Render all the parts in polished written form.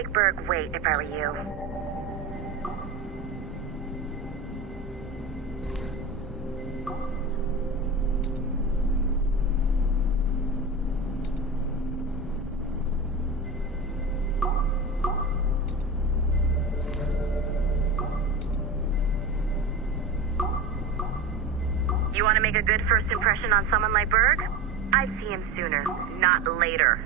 make Berg wait if I were you. You want to make a good first impression on someone like Berg? I'd see him sooner, not later.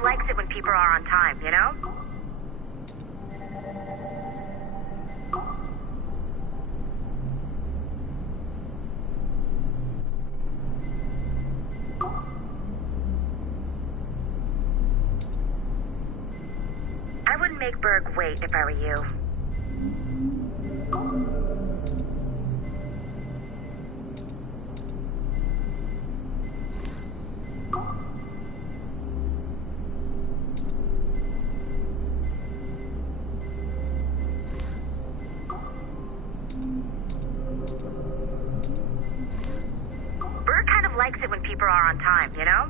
Likes it when people are on time, you know? I wouldn't make Berg wait if I were you. Likes it when people are on time, you know?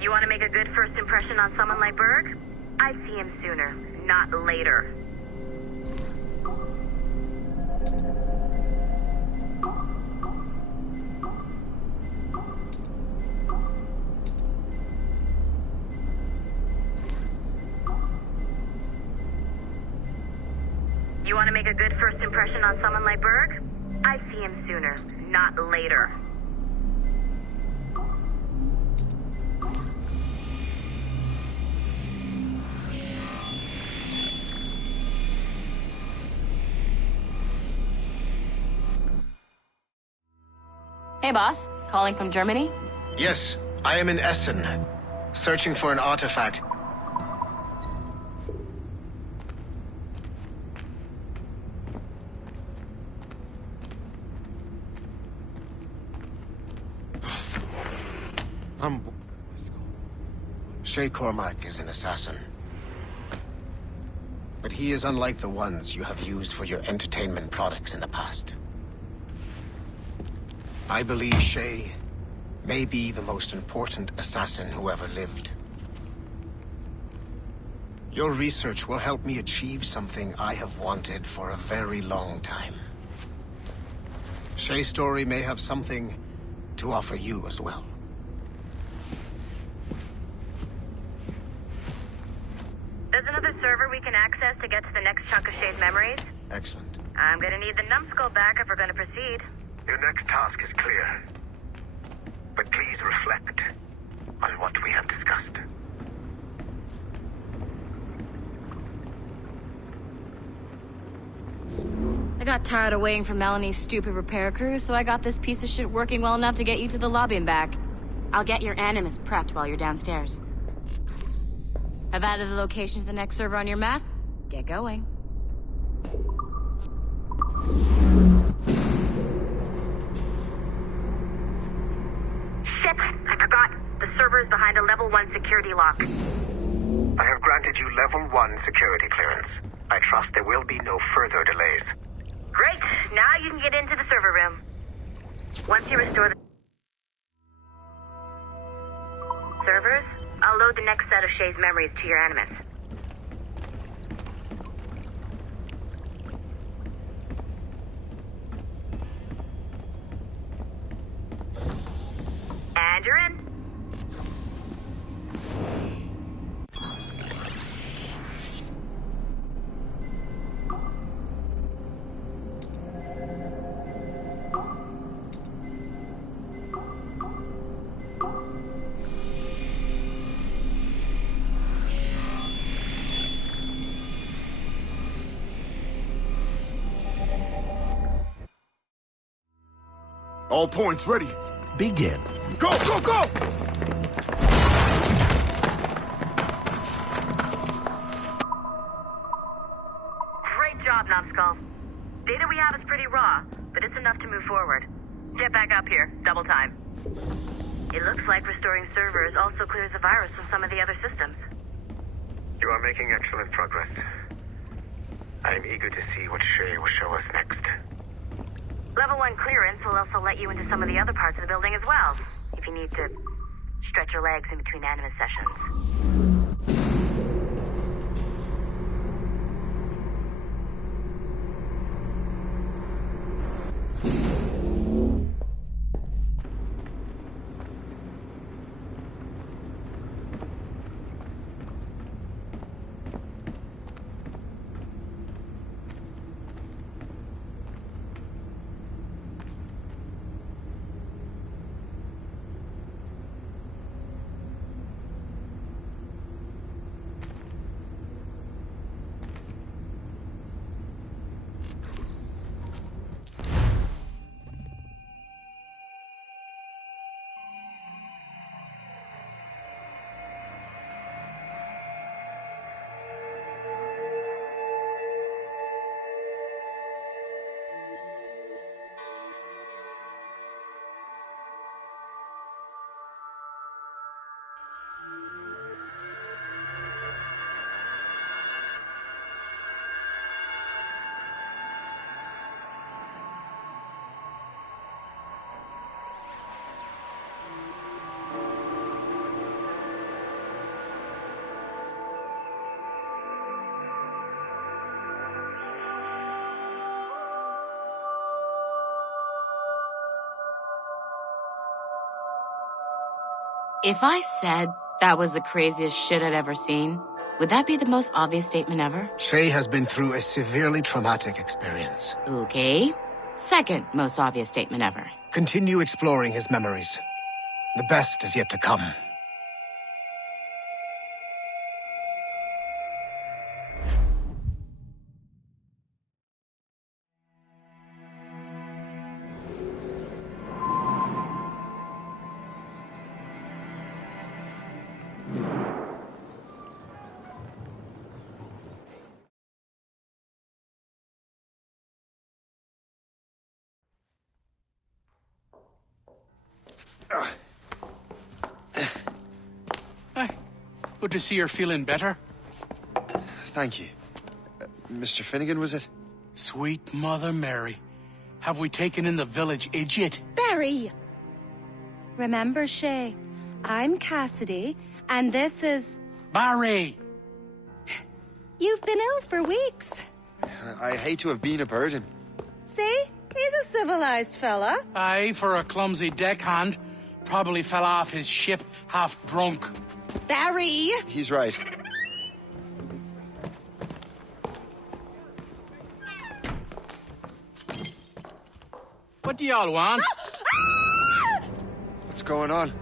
You want to make a good first impression on someone like Berg? I'd see him sooner, not later. You want to make a good first impression on someone like Berg? I'd see him sooner, not later. Hey, boss. Calling from Germany? Yes, I am in Essen, searching for an artifact. Shay Cormac is an assassin. But he is unlike the ones you have used for your entertainment products in the past. I believe Shay may be the most important assassin who ever lived. Your research will help me achieve something I have wanted for a very long time. Shay's story may have something to offer you as well. There's another server we can access to get to the next chunk of Shay's memories. Excellent. I'm gonna need the numbskull back if we're gonna proceed. Your next task is clear. But please reflect on what we have discussed. I got tired of waiting for Melanie's stupid repair crew, so I got this piece of shit working well enough to get you to the lobby and back. I'll get your Animus prepped while you're downstairs. I've added the location to the next server on your map. Get going. Shit! I forgot. The server is behind a level 1 security lock. I have granted you level 1 security clearance. I trust there will be no further delays. Great! Now you can get into the server room. Once you restore the servers, I'll load the next set of Shay's memories to your Animus. And you're in. All points ready. Begin. Go, go, go! Great job, Numbskull. Data we have is pretty raw, but it's enough to move forward. Get back up here. Double time. It looks like restoring servers also clears the virus from some of the other systems. You are making excellent progress. I am eager to see what Shay will show us next. Level 1 clearance will also let you into some of the other parts of the building as well, if you need to stretch your legs in between Animus sessions. If I said that was the craziest shit I'd ever seen, would that be the most obvious statement ever? Shay has been through a severely traumatic experience. Okay. Second most obvious statement ever. Continue exploring his memories. The best is yet to come. Good to see you're feeling better. Thank you. Mr. Finnegan, was it? Sweet Mother Mary. Have we taken in the village idiot? Barry! Remember, Shay, I'm Cassidy, and this is... Barry! You've been ill for weeks. I hate to have been a burden. See? He's a civilized fella. Aye, for a clumsy deckhand. Probably fell off his ship half drunk. Barry! He's right. What do y'all want? What's going on?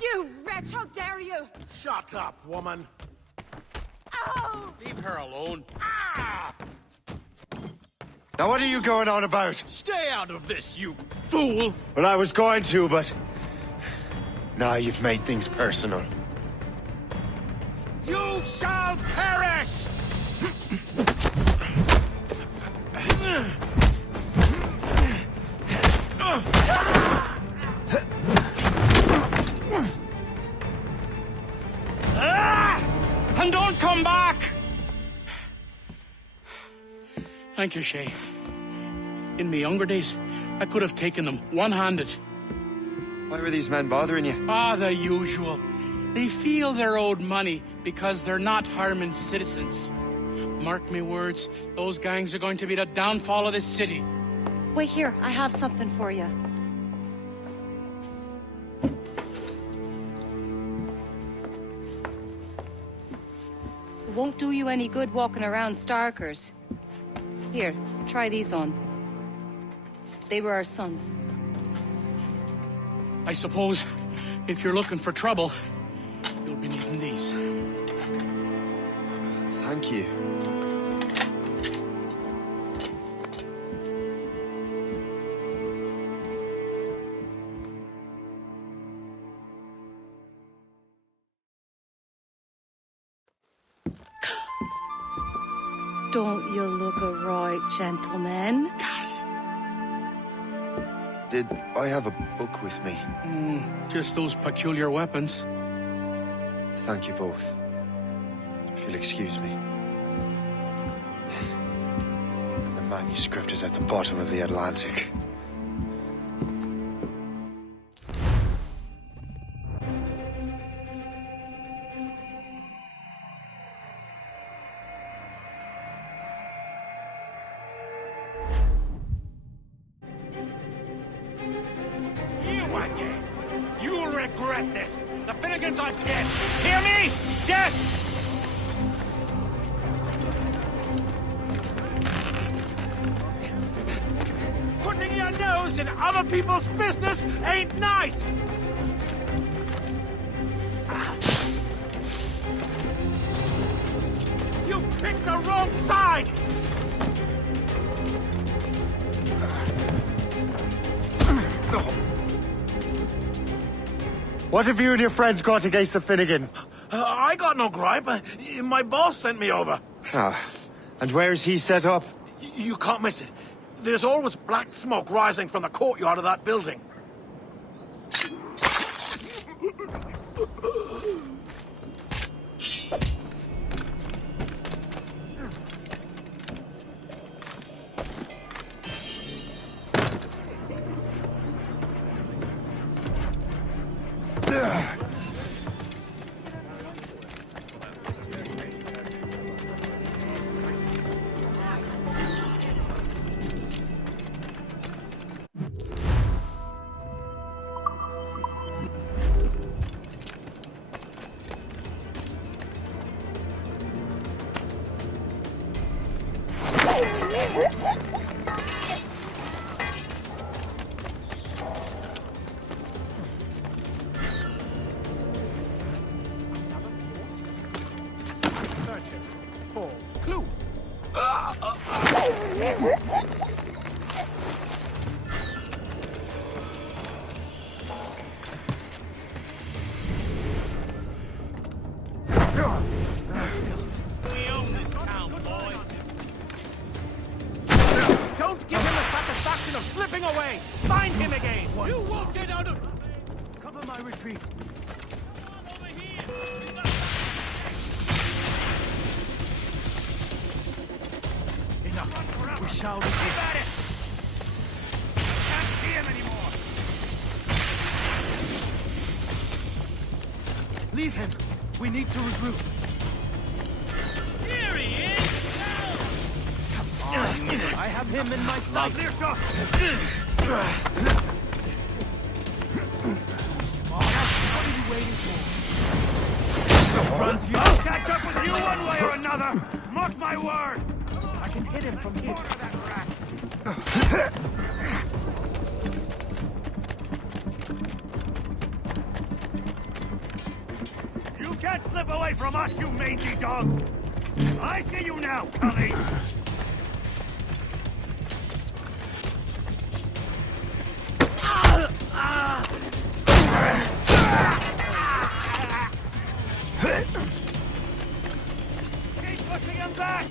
You wretch, how dare you! Shut up, woman. Oh! Leave her alone. Now what are you going on about? Stay out of this, you fool! Well, I was going to, but... Now you've made things personal. You shall perish! And don't come back! Thank you, Shay. In my younger days, I could have taken them one-handed. Why were these men bothering you? The usual. They feel they're owed money because they're not harming citizens. Mark me words, those gangs are going to be the downfall of this city. Wait here, I have something for you. It won't do you any good walking around Starkers. Here, try these on. They were our sons. I suppose if you're looking for trouble, you'll be needing these. Thank you. Don't you look a right, gentlemen? Gas. Did I have a book with me? Just those peculiar weapons. Thank you both. If you'll excuse me. The manuscript is at the bottom of the Atlantic. You again! You'll regret this! The Finnegans are dead! Hear me? Dead! Putting your nose in other people's business ain't nice! You picked the wrong side! What have you and your friends got against the Finnegans? I got no gripe. My boss sent me over. Ah, and where's he set up? You can't miss it. There's always black smoke rising from the courtyard of that building. Searching for clue. We own this town, boy. Don't give him the satisfaction of slipping away. Find him again. You won't get out of. Cover my retreat. Over here. Enough. We shall keep at it. Can't see him anymore. Leave him. We need to regroup. Here he is. Come on. I have him in my sights. Clear shot. What are you waiting for? Run to you. I'll catch up with you one way or another. Mark my word. I can hit him from here. That rat. You can't slip away from us, you mangy dog. I see you now, Cully. Keep pushing him back!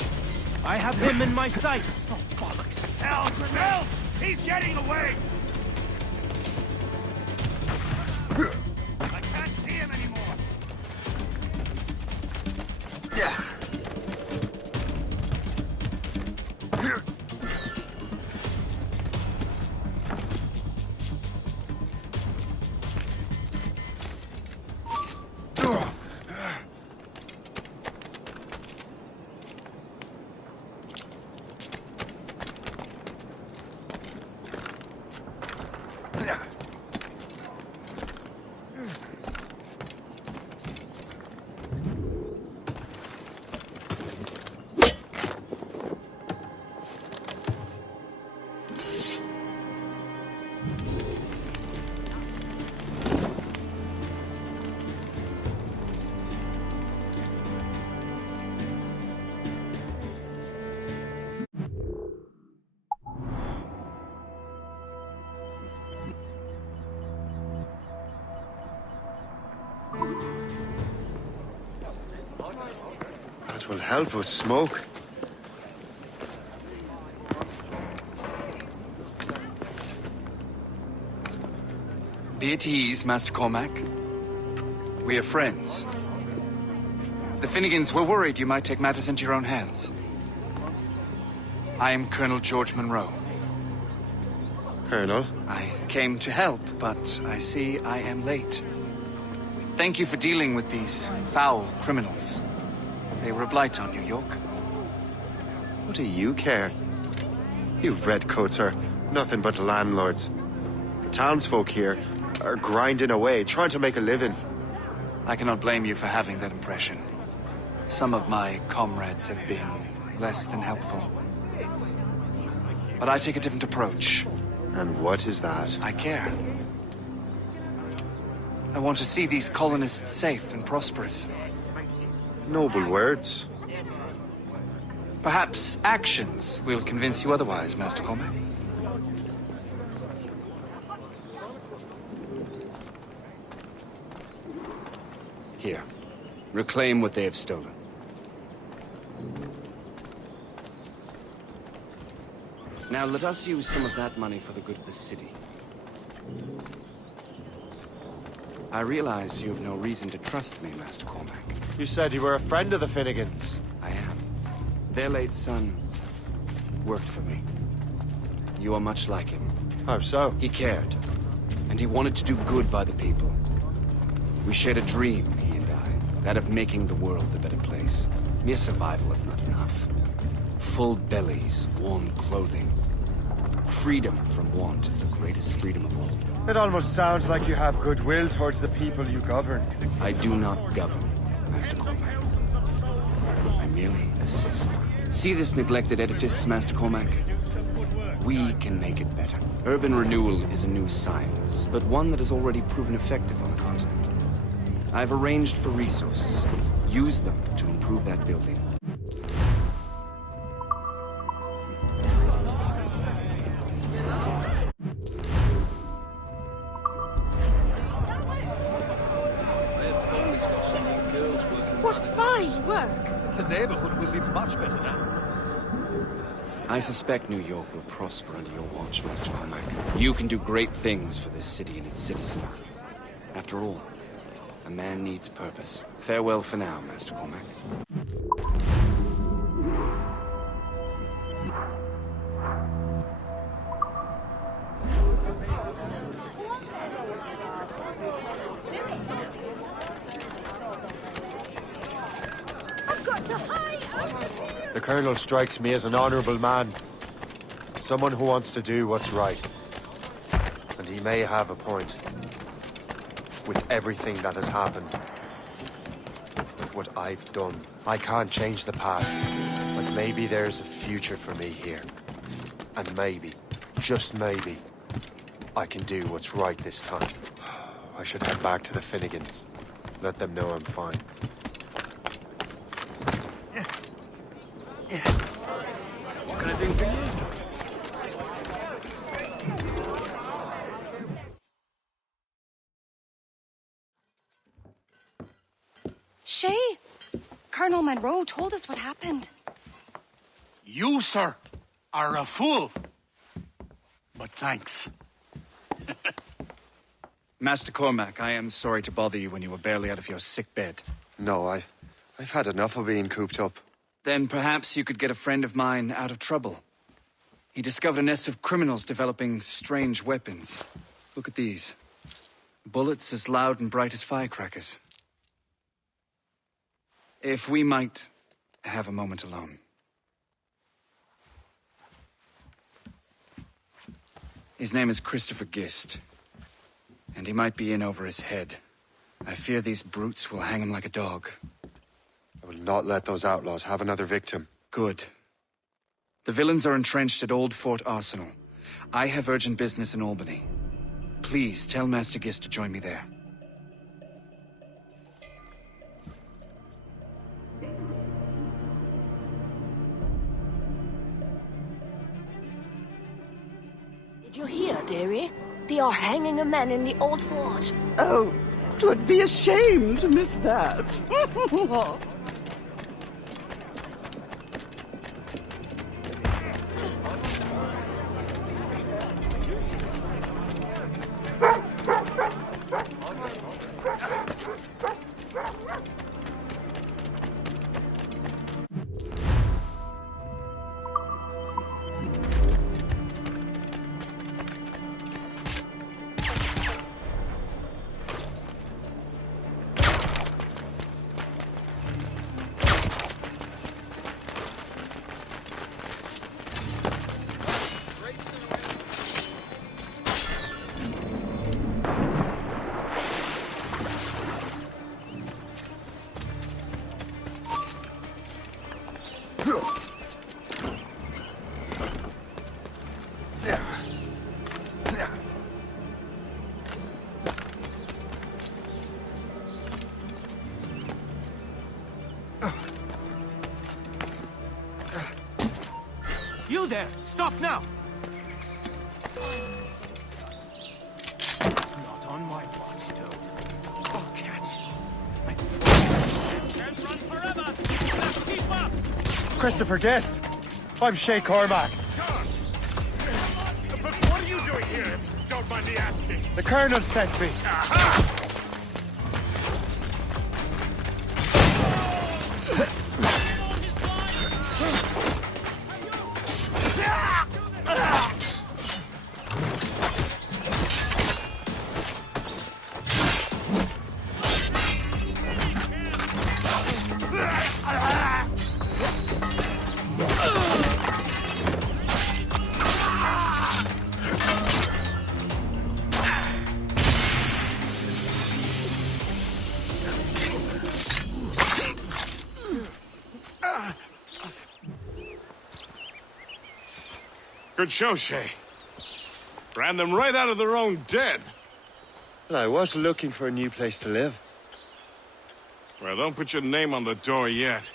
I have him in my sights! Oh, bollocks! Help! He's getting away! I can't see him anymore! Yeah. That will help with smoke. Be at ease, Master Cormac. We are friends. The Finnegans were worried you might take matters into your own hands. I am Colonel George Monroe. Colonel? I came to help, but I see I am late. Thank you for dealing with these foul criminals. They were a blight on New York. What do you care? You redcoats are nothing but landlords. The townsfolk here are grinding away, trying to make a living. I cannot blame you for having that impression. Some of my comrades have been less than helpful. But I take a different approach. And what is that? I care. I want to see these colonists safe and prosperous. Noble words. Perhaps actions will convince you otherwise, Master Cormac. Here. Reclaim what they have stolen. Now let us use some of that money for the good of the city. I realize you have no reason to trust me, Master Cormac. You said you were a friend of the Finnegans. I am. Their late son worked for me. You are much like him. How so? He cared, and he wanted to do good by the people. We shared a dream, he and I, that of making the world a better place. Mere survival is not enough. Full bellies, warm clothing. Freedom from want is the greatest freedom of all. It almost sounds like you have goodwill towards the people you govern. I do not govern, Master Cormac. I merely assist. See this neglected edifice, Master Cormac? We can make it better. Urban renewal is a new science, but one that has already proven effective on the continent. I've arranged for resources. Use them to improve that building. What fine work! The neighborhood will be much better now. I suspect New York will prosper under your watch, Master Cormac. You can do great things for this city and its citizens. After all, a man needs purpose. Farewell for now, Master Cormac. The Colonel strikes me as an honorable man. Someone who wants to do what's right. And he may have a point. With everything that has happened. With what I've done. I can't change the past. But maybe there's a future for me here. And maybe, just maybe, I can do what's right this time. I should head back to the Finnegans. Let them know I'm fine. What can I do for you? Shay, Colonel Monroe told us what happened. You, sir, are a fool. But thanks. Master Cormac, I am sorry to bother you when you were barely out of your sick bed. No, I've had enough of being cooped up. Then perhaps you could get a friend of mine out of trouble. He discovered a nest of criminals developing strange weapons. Look at these. Bullets as loud and bright as firecrackers. If we might have a moment alone. His name is Christopher Gist. And he might be in over his head. I fear these brutes will hang him like a dog. I will not let those outlaws have another victim. Good. The villains are entrenched at Old Fort Arsenal. I have urgent business in Albany. Please tell Master Gist to join me there. Did you hear, dearie? They are hanging a man in the old fort. Oh, 'Twould be a shame to miss that. You there! Stop now! Not on my watch, Toad. I'll catch you. Can't run forever! Let's keep up! Christopher Guest. I'm Shay Cormac. But what are you doing here? Don't mind me asking. The Colonel sent me. Aha! Good show, Shay. Ran them right out of their own den. Well, I was looking for a new place to live. Well, don't put your name on the door yet.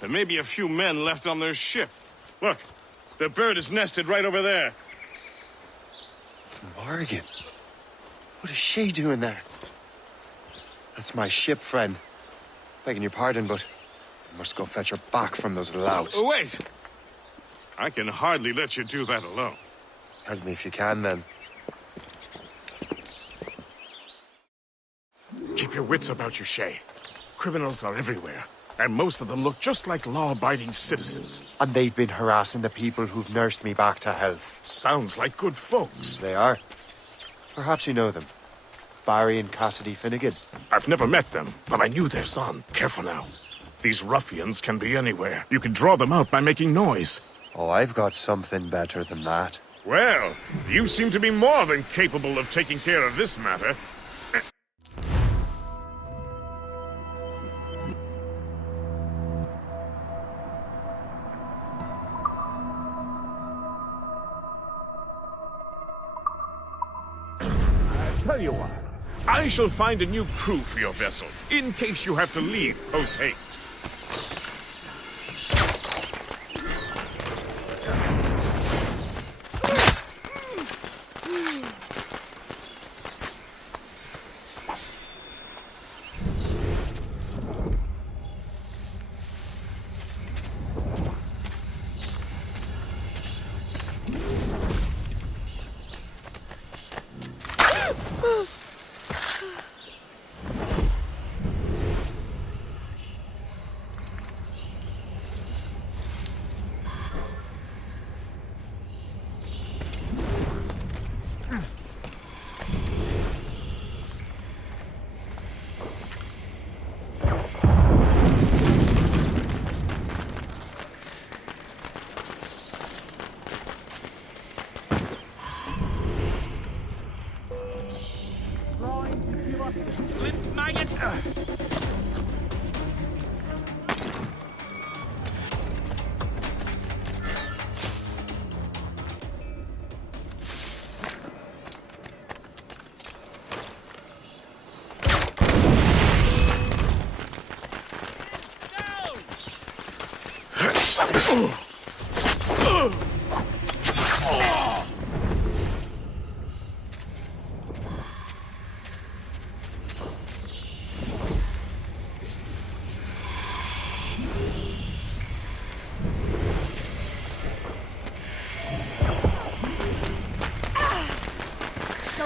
There may be a few men left on their ship. Look, the bird is nested right over there. Morgan. What is she doing there? That's my ship, friend. Begging your pardon, but I must go fetch her back from those louts. Oh, wait! I can hardly let you do that alone. Help me if you can, then. Keep your wits about you, Shay. Criminals are everywhere, and most of them look just like law-abiding citizens. And they've been harassing the people who've nursed me back to health. Sounds like good folks. They are. Perhaps you know them. Barry and Cassidy Finnegan. I've never met them, but I knew their son. Careful now. These ruffians can be anywhere. You can draw them out by making noise. Oh, I've got something better than that. Well, you seem to be more than capable of taking care of this matter. Tell you what, I shall find a new crew for your vessel, in case you have to leave post-haste.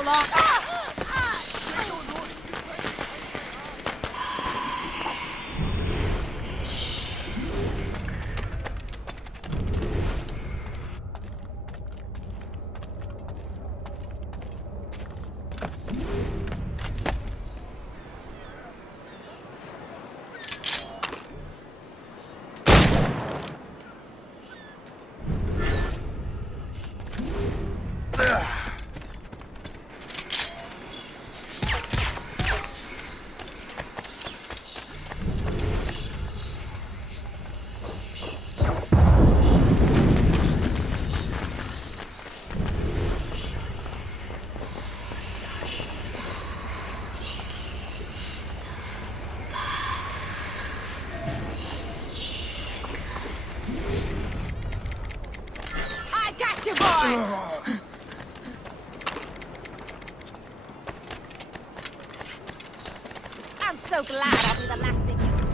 along. Got you, boy! I'm so glad I'll be the last thing you see.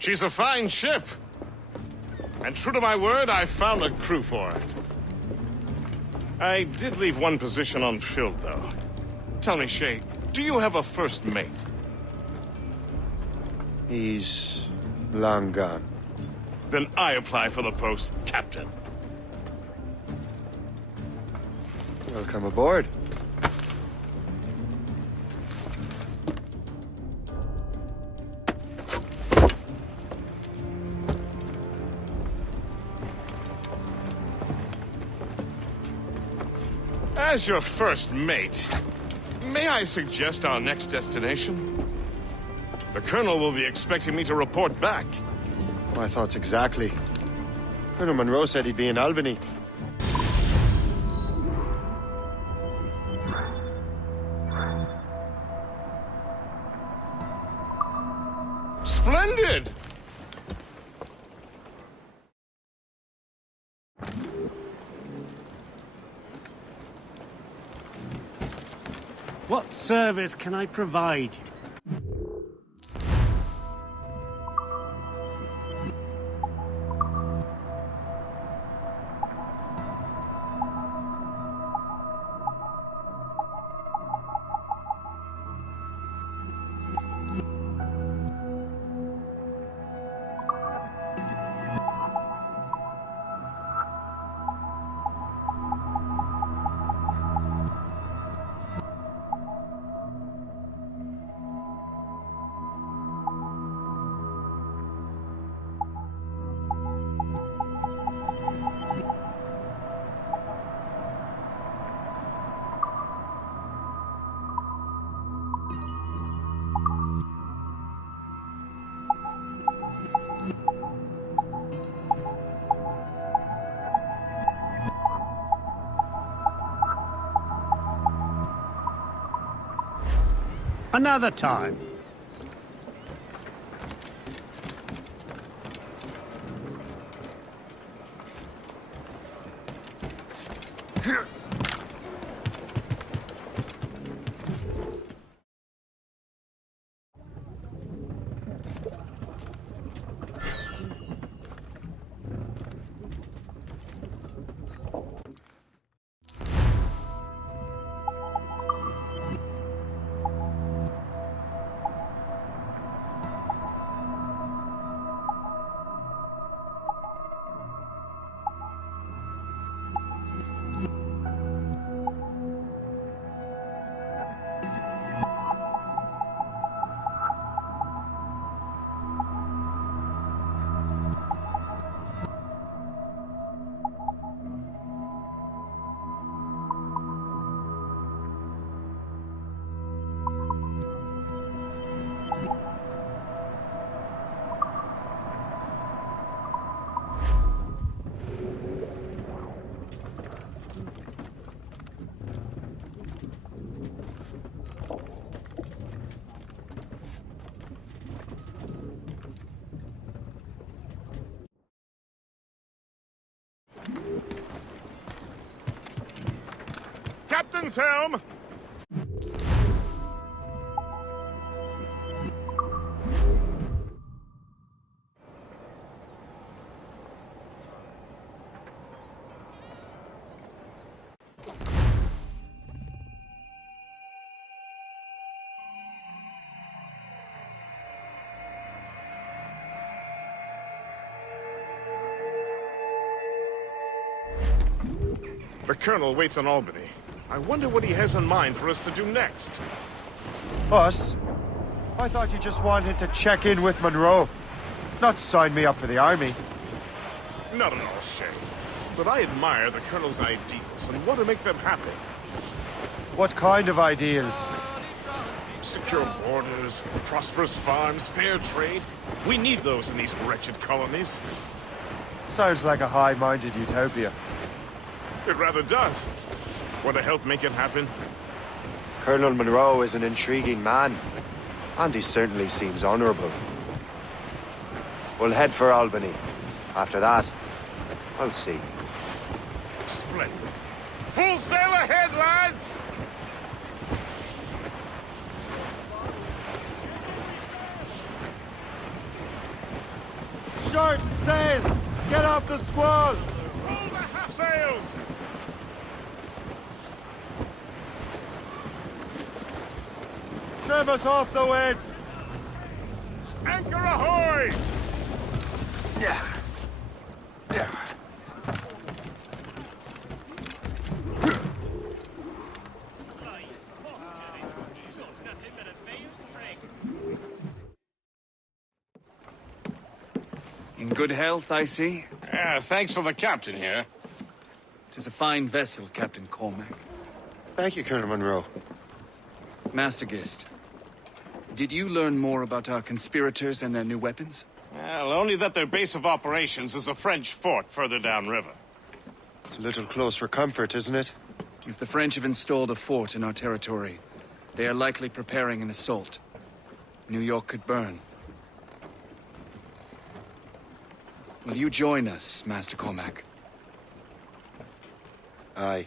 She's a fine ship. And true to my word, I found a crew for her. I did leave one position unfilled, though. Tell me, Shay, do you have a first mate? He's long gone. Then I apply for the post, Captain. Welcome aboard. As your first mate, may I suggest our next destination? The Colonel will be expecting me to report back. My thoughts exactly. Colonel Monroe said he'd be in Albany. Splendid! What service can I provide? Another time. Captain's helm! The Colonel waits on Albany. I wonder what he has in mind for us to do next. Us? I thought you just wanted to check in with Monroe. Not sign me up for the army. Not at all, Shay. But I admire the Colonel's ideals and want to make them happen. What kind of ideals? Secure borders, prosperous farms, fair trade. We need those in these wretched colonies. Sounds like a high-minded utopia. It rather does. Want to help make it happen? Colonel Monroe is an intriguing man, and he certainly seems honorable. We'll head for Albany. After that, I'll see. Splendid. Full sail ahead, lads! Short sail! Get off the squall! Roll the half sails! Trim us off the wind! Anchor ahoy! In good health, I see. Thanks for the captain here. 'Tis a fine vessel, Captain Cormac. Thank you, Colonel Monroe. Master Gist, did you learn more about our conspirators and their new weapons? Well, only that their base of operations is a French fort further downriver. It's a little close for comfort, isn't it? If the French have installed a fort in our territory, they are likely preparing an assault. New York could burn. Will you join us, Master Cormac? Aye.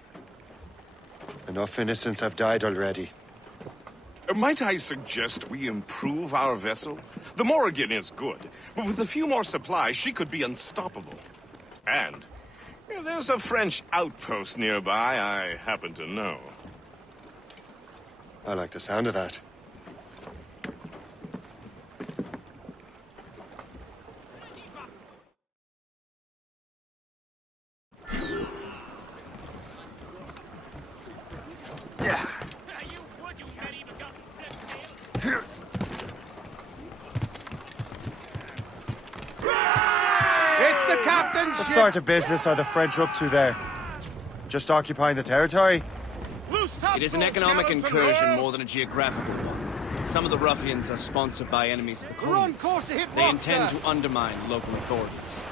Enough innocents have died already. Might I suggest we improve our vessel? The Morrigan is good, but with a few more supplies, she could be unstoppable. And there's a French outpost nearby I happen to know. I like the sound of that. What sort of business are the French up to there? Just occupying the territory? It is an economic incursion more than a geographical one. Some of the ruffians are sponsored by enemies of the colonies. They intend to undermine local authorities.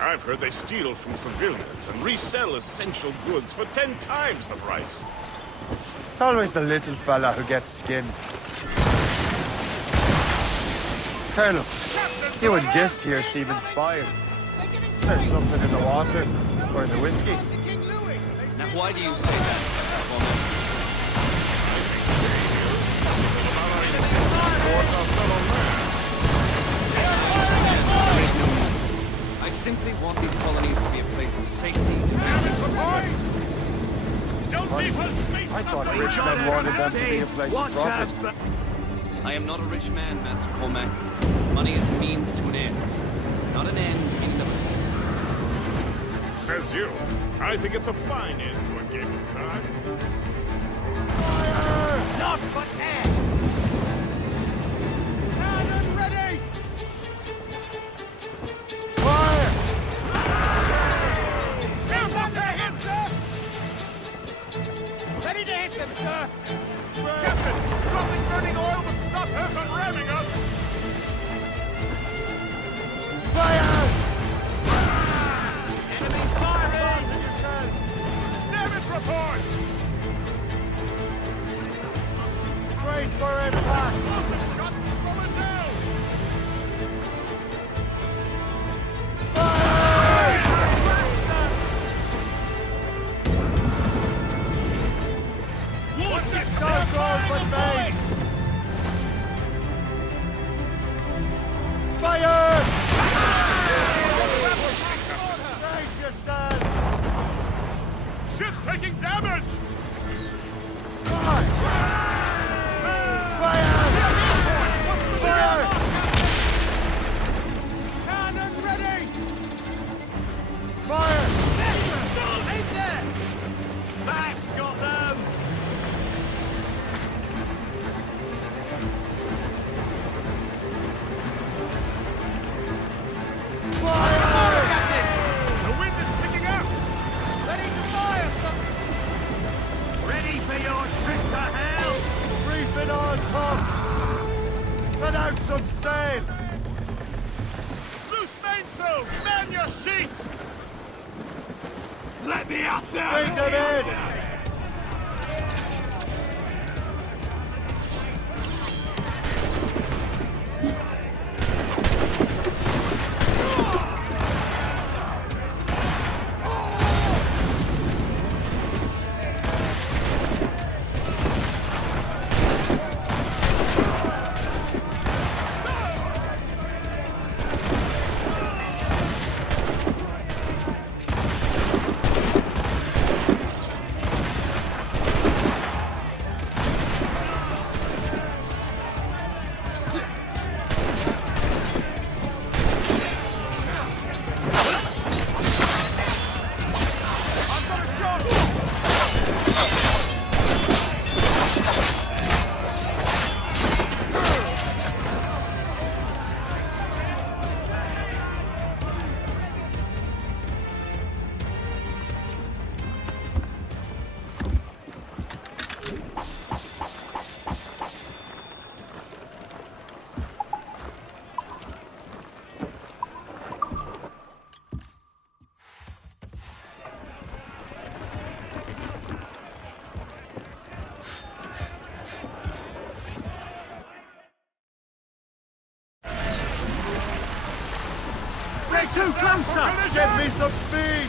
I've heard they steal from civilians and resell essential goods for 10 times the price. It's always the little fella who gets skinned. Colonel, you and Gist here seem inspired. There's something in the water, or in the whiskey. Now why do you say that, I simply want these colonies to be a place of safety to I thought rich men wanted them to be a place of profit. I am not a rich man, Master Cormac. Money is a means to an end, not an end in and of itself. Says you. I think it's a fine end to a game of cards. Fire! Not for air! Cannon ready! Fire! Stand up to him, sir! Ready to hit them, sir! Captain, dropping burning oil would stop her from ramming us. Fire! Enemies firing! Damage report! Brace Man your seats! Let me out there! Bring them in! Too closer! Give me some speed!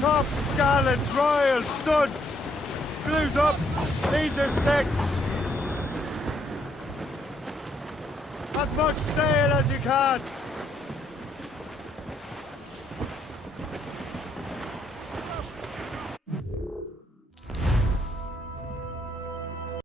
Tops, gallants, royals, studs! Blues up! These are sticks! As much sail as you can!